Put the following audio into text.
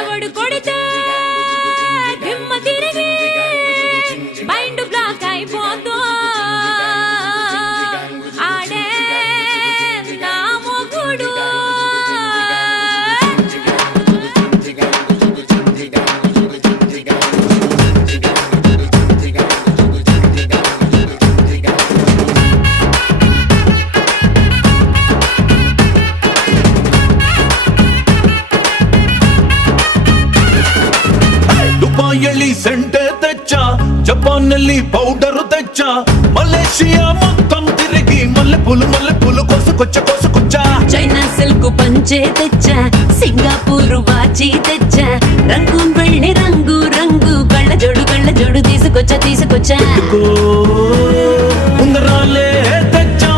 ఎవడు కొడితే దిమ్మ తిరిగి మైండ్ బ్లాక్ అయిపోతూ ఆడే నా మొగుడు. ದುಬಾಯಲ್ಲಿ ಸೆಂಟೆ ತೆಚ್ಚ, ಜಪಾನ್ನಲ್ಲಿ ಪೌಡರ್ ತೆಚ್ಚ, ಮಲೇಷಿಯಾ ಮೊತ್ತಂ ತಿರುಗಿ ಮಲ್ಲೆ ಪುಲು ಕೋಸುಕೊಚ್ಚ. చైనా సిల్క్ పంచే తెచ్చా, సింగపూర్ వాచి తెచ్చా, రంగు వెళ్ళి రంగు రంగు కళ్ళ జోడు తీసుకొచ్చా. ఉంగరాలే తెచ్చా.